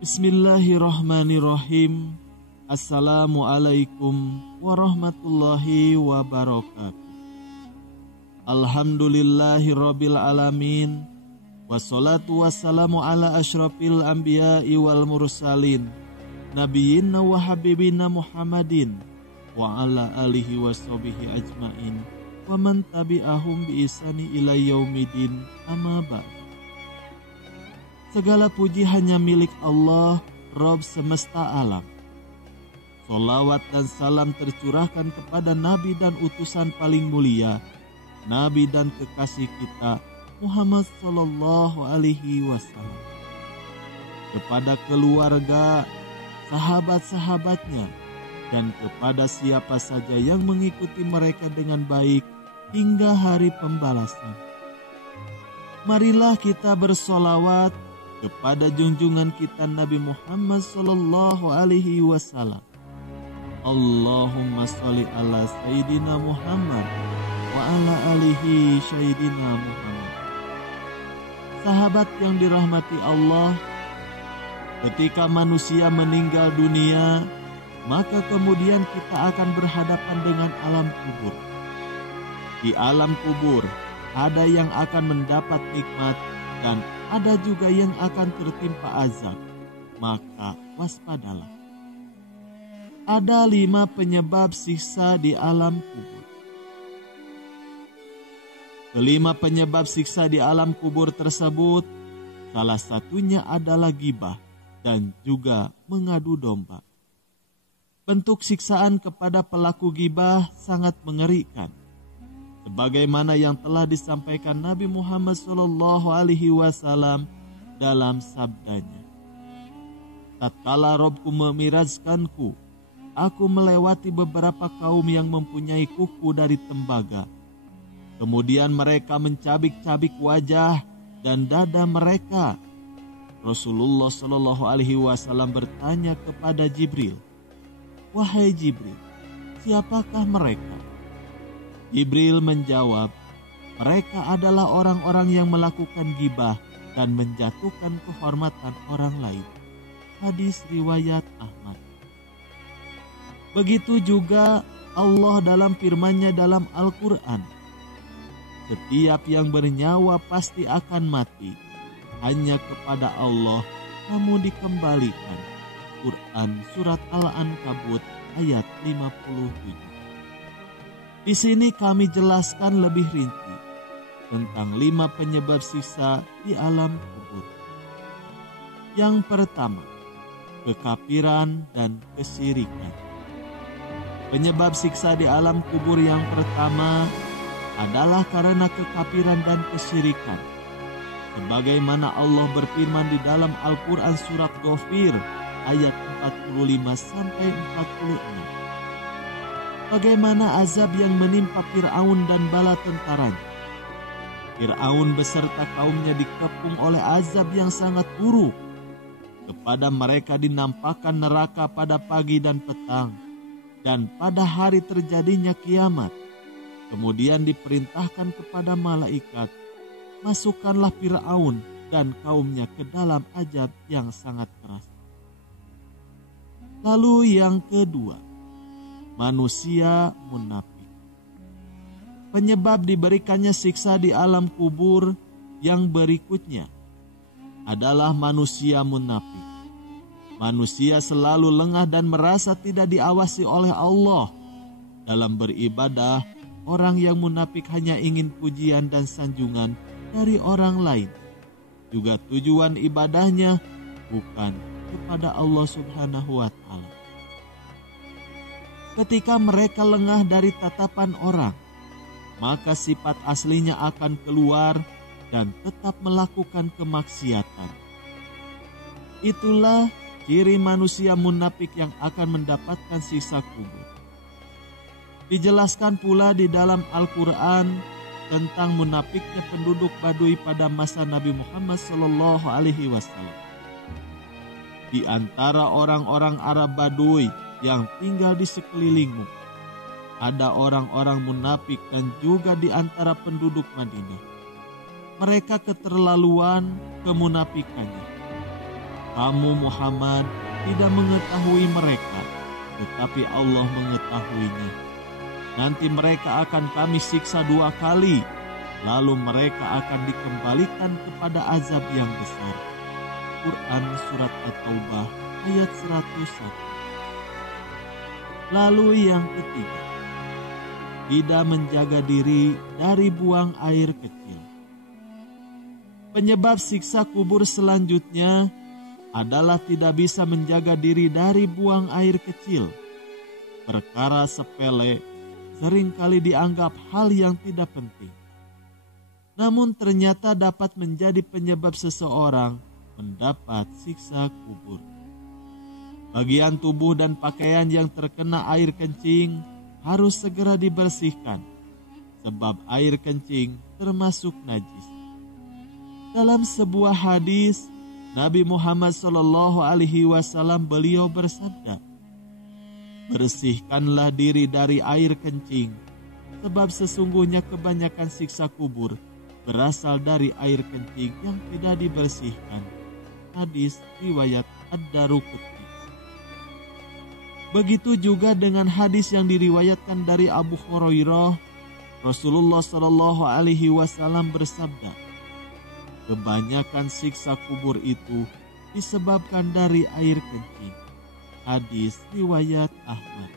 Bismillahirrahmanirrahim. Assalamualaikum warahmatullahi wabarakatuh. Alhamdulillahirabbil alamin. Wassalatu wassalamu ala asyrafil anbiya'i wal mursalin, nabiyyina wa habibina Muhammadin wa ala alihi washabihi ajmain wa man tabi'ahum bi ihsani ila yaumidin, amma ba'd. Segala puji hanya milik Allah, Rabb semesta alam. Sholawat dan salam tercurahkan kepada Nabi dan utusan paling mulia, Nabi dan kekasih kita Muhammad Sallallahu Alaihi Wasallam, kepada keluarga, sahabat-sahabatnya, dan kepada siapa saja yang mengikuti mereka dengan baik hingga hari pembalasan. Marilah kita bersolawat kepada junjungan kita Nabi Muhammad Sallallahu Alaihi Wasallam. Allahumma sholli ala Sayyidina Muhammad wa ala alihi Sayyidina Muhammad. Sahabat yang dirahmati Allah, ketika manusia meninggal dunia, maka kemudian kita akan berhadapan dengan alam kubur. Di alam kubur ada yang akan mendapat nikmat dan ada juga yang akan tertimpa azab, maka waspadalah. Ada 5 penyebab siksa di alam kubur. Kelima penyebab siksa di alam kubur tersebut, salah satunya adalah ghibah dan juga mengadu domba. Bentuk siksaan kepada pelaku ghibah sangat mengerikan, sebagaimana yang telah disampaikan Nabi Muhammad SAW dalam sabdanya. Tatkala Robku memirajkanku, aku melewati beberapa kaum yang mempunyai kuku dari tembaga. Kemudian mereka mencabik-cabik wajah dan dada mereka. Rasulullah SAW bertanya kepada Jibril, "Wahai Jibril, siapakah mereka?" Jibril menjawab, "Mereka adalah orang-orang yang melakukan ghibah dan menjatuhkan kehormatan orang lain." Hadis riwayat Ahmad. Begitu juga Allah dalam firman-Nya dalam Al-Quran, "Setiap yang bernyawa pasti akan mati. Hanya kepada Allah kamu dikembalikan." Quran Surat Al-Ankabut ayat 57. Di sini kami jelaskan lebih rinci tentang 5 penyebab siksa di alam kubur. Yang pertama, kekafiran dan kesyirikan. Penyebab siksa di alam kubur yang pertama adalah karena kekafiran dan kesyirikan. Sebagaimana Allah berfirman di dalam Al-Quran Surat Ghafir ayat 45-46. Bagaimana azab yang menimpa Fir'aun dan bala tentaranya. Fir'aun beserta kaumnya dikepung oleh azab yang sangat buruk. Kepada mereka dinampakkan neraka pada pagi dan petang, dan pada hari terjadinya kiamat. Kemudian diperintahkan kepada malaikat, "Masukkanlah Fir'aun dan kaumnya ke dalam azab yang sangat keras." Lalu yang kedua, manusia munafik. Penyebab diberikannya siksa di alam kubur yang berikutnya adalah manusia munafik. Manusia selalu lengah dan merasa tidak diawasi oleh Allah. Dalam beribadah, orang yang munafik hanya ingin pujian dan sanjungan dari orang lain. Juga tujuan ibadahnya bukan kepada Allah Subhanahu wa Ta'ala. Ketika mereka lengah dari tatapan orang, maka sifat aslinya akan keluar dan tetap melakukan kemaksiatan. Itulah ciri manusia munafik yang akan mendapatkan siksa kubur. Dijelaskan pula di dalam Al-Quran tentang munafiknya penduduk Baduy pada masa Nabi Muhammad SAW. Di antara orang-orang Arab Baduy yang tinggal di sekelilingmu, ada orang-orang munafik dan juga di antara penduduk Madinah. Mereka keterlaluan kemunafikannya. Kamu Muhammad tidak mengetahui mereka, tetapi Allah mengetahuinya. Nanti mereka akan kami siksa 2 kali, lalu mereka akan dikembalikan kepada azab yang besar. Quran Surat At-Taubah ayat 101. Lalu yang ketiga, tidak menjaga diri dari buang air kecil. Penyebab siksa kubur selanjutnya adalah tidak bisa menjaga diri dari buang air kecil. Perkara sepele seringkali dianggap hal yang tidak penting, namun ternyata dapat menjadi penyebab seseorang mendapat siksa kubur. Bagian tubuh dan pakaian yang terkena air kencing harus segera dibersihkan, sebab air kencing termasuk najis. Dalam sebuah hadis, Nabi Muhammad SAW beliau bersabda, "Bersihkanlah diri dari air kencing, sebab sesungguhnya kebanyakan siksa kubur berasal dari air kencing yang tidak dibersihkan." Hadis riwayat Ad-Daruqutni. Begitu juga dengan hadis yang diriwayatkan dari Abu Hurairah, Rasulullah SAW bersabda, "Kebanyakan siksa kubur itu disebabkan dari air kencing." Hadis riwayat Ahmad.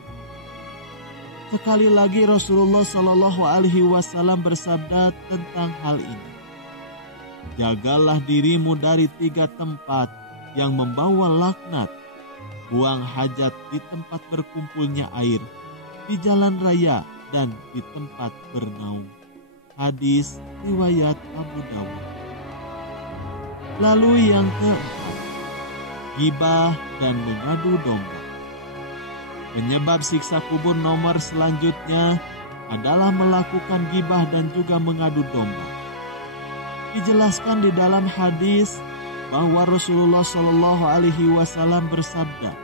Sekali lagi Rasulullah SAW bersabda tentang hal ini, "Jagalah dirimu dari 3 tempat yang membawa laknat: buang hajat di tempat berkumpulnya air, di jalan raya, dan di tempat bernaung." Hadis riwayat Abu Dawud. Lalu yang keempat, ghibah dan mengadu domba. Penyebab siksa kubur nomor selanjutnya adalah melakukan ghibah dan juga mengadu domba. Dijelaskan di dalam hadis bahwa Rasulullah SAW bersabda,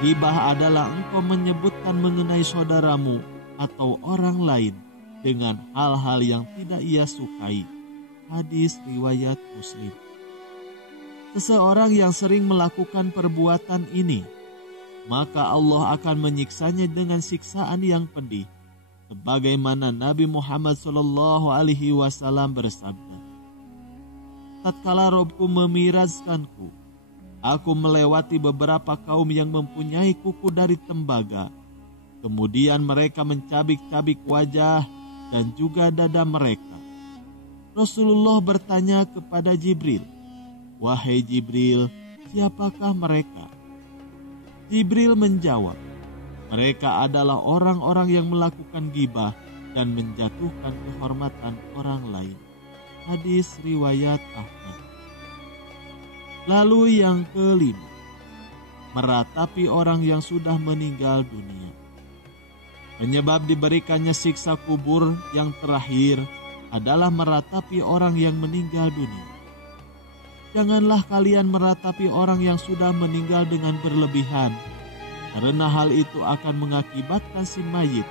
"Ghibah adalah engkau menyebutkan mengenai saudaramu atau orang lain dengan hal-hal yang tidak ia sukai." Hadis riwayat Muslim. Seseorang yang sering melakukan perbuatan ini, maka Allah akan menyiksanya dengan siksaan yang pedih, sebagaimana Nabi Muhammad SAW bersabda, "Tatkala Robku memiraskanku, aku melewati beberapa kaum yang mempunyai kuku dari tembaga. Kemudian mereka mencabik-cabik wajah dan juga dada mereka. Rasulullah bertanya kepada Jibril, 'Wahai Jibril, siapakah mereka?' Jibril menjawab, 'Mereka adalah orang-orang yang melakukan ghibah dan menjatuhkan kehormatan orang lain.' Hadis riwayat Ahmad. Lalu yang kelima, meratapi orang yang sudah meninggal dunia. Penyebab diberikannya siksa kubur yang terakhir adalah meratapi orang yang meninggal dunia. Janganlah kalian meratapi orang yang sudah meninggal dengan berlebihan, karena hal itu akan mengakibatkan si mayit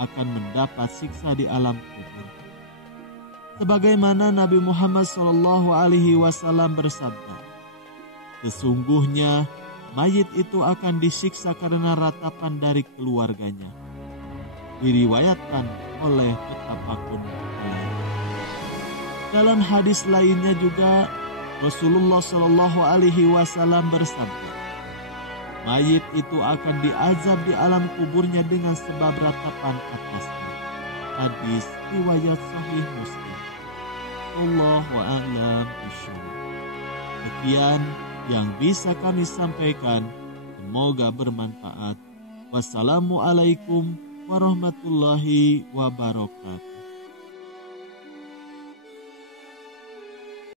akan mendapat siksa di alam kubur. Sebagaimana Nabi Muhammad SAW bersabda, "Sesungguhnya mayit itu akan disiksa karena ratapan dari keluarganya." Diriwayatkan oleh At-Tafaqun alaih. Dalam hadis lainnya juga Rasulullah SAW bersabda, "Mayit itu akan diazab di alam kuburnya dengan sebab ratapan atasnya." Hadis riwayat Sahih Muslim. Allahu a'lam bishawab. Sekian yang bisa kami sampaikan, semoga bermanfaat. Wassalamualaikum warahmatullahi wabarakatuh.